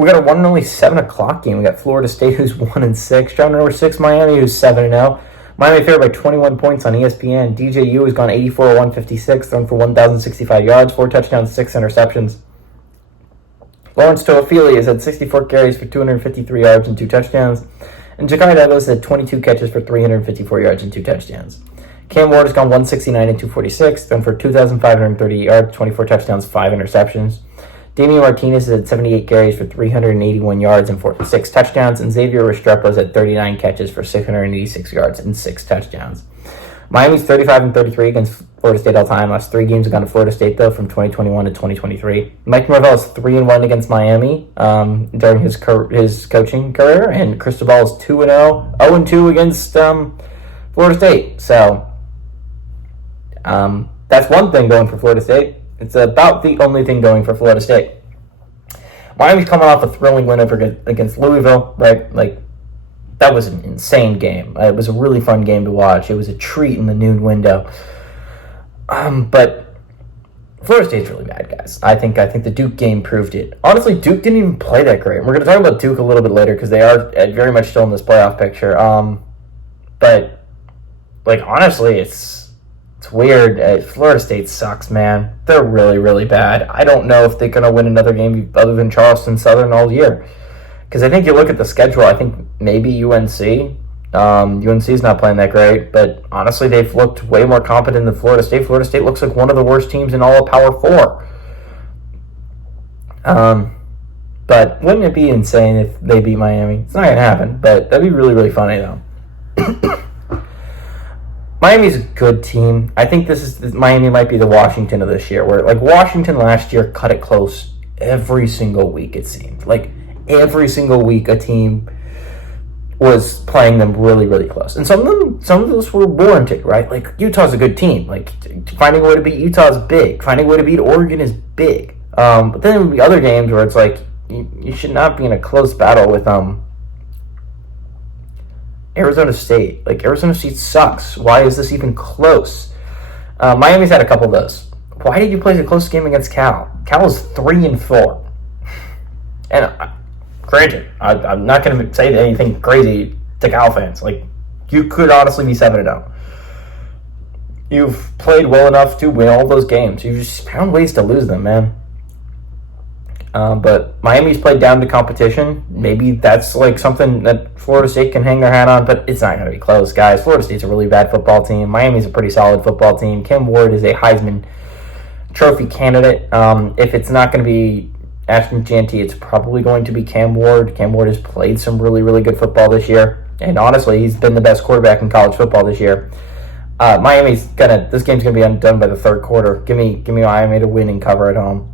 We got a one and only 7 o'clock game. We got Florida State, who's 1-6. Driving number 6, Miami, who's 7-0. Miami favored by 21 points on ESPN. DJU has gone 84 156, thrown for 1,065 yards, 4 touchdowns, 6 interceptions. Lawrence Toafili has had 64 carries for 253 yards and 2 touchdowns. And Ja'Kai Douglas had 22 catches for 354 yards and 2 touchdowns. Cam Ward has gone 169 and 246, thrown for 2,530 yards, 24 touchdowns, 5 interceptions. Damian Martinez has had 78 carries for 381 yards and 6 touchdowns, and Xavier Restrepo has had 39 catches for 686 yards and 6 touchdowns. Miami's 35-33 against Florida State all time. Last 3 games have gone to Florida State, though, from 2021 to 2023. Mike Norvell is 3-1 against Miami during his coaching career, and Cristobal is 2-0, 0-2 against Florida State. So that's one thing going for Florida State. It's about the only thing going for Florida State. Miami's coming off a thrilling win against Louisville, right? Like, that was an insane game. It was a really fun game to watch. It was a treat in the noon window. But Florida State's really bad, guys. I think the Duke game proved it. Honestly, Duke didn't even play that great. We're going to talk about Duke a little bit later because they are very much still in this playoff picture. But, like, honestly, it's weird. Florida State sucks, man. They're really, really bad. I don't know if they're going to win another game other than Charleston Southern all year. Because I think you look at the schedule, I think maybe UNC. UNC is not playing that great, but honestly, they've looked way more competent than Florida State. Florida State looks like one of the worst teams in all of Power 4. But wouldn't it be insane if they beat Miami? It's not going to happen, but that'd be really, really funny, though. Miami's a good team. I think Miami might be the Washington of this year, where, like, Washington last year cut it close every single week, it seemed. Like, every single week a team was playing them really, really close. And some of those were warranted, right? Like, Utah's a good team. Like, finding a way to beat Utah is big. Finding a way to beat Oregon is big. But then there would be other games where it's like, you should not be in a close battle with Arizona State. Like, Arizona State sucks. Why is this even close? Miami's had a couple of those. Why did you play a close game against Cal? Cal is 3-4. And granted, I'm not going to say anything crazy to Cal fans. Like, you could honestly be 7-0. You've played well enough to win all those games. You've just found ways to lose them, man. But Miami's played down to competition. Maybe that's like something that Florida State can hang their hat on, but it's not going to be close, guys. Florida State's a really bad football team. Miami's a pretty solid football team. Kim Ward is a Heisman Trophy candidate. If it's not going to be Ashton Jeanty, it's probably going to be Cam Ward. Cam Ward has played some really, really good football this year, and honestly, he's been the best quarterback in college football this year. This game's gonna be undone by the third quarter. Give me Miami to win and cover at home.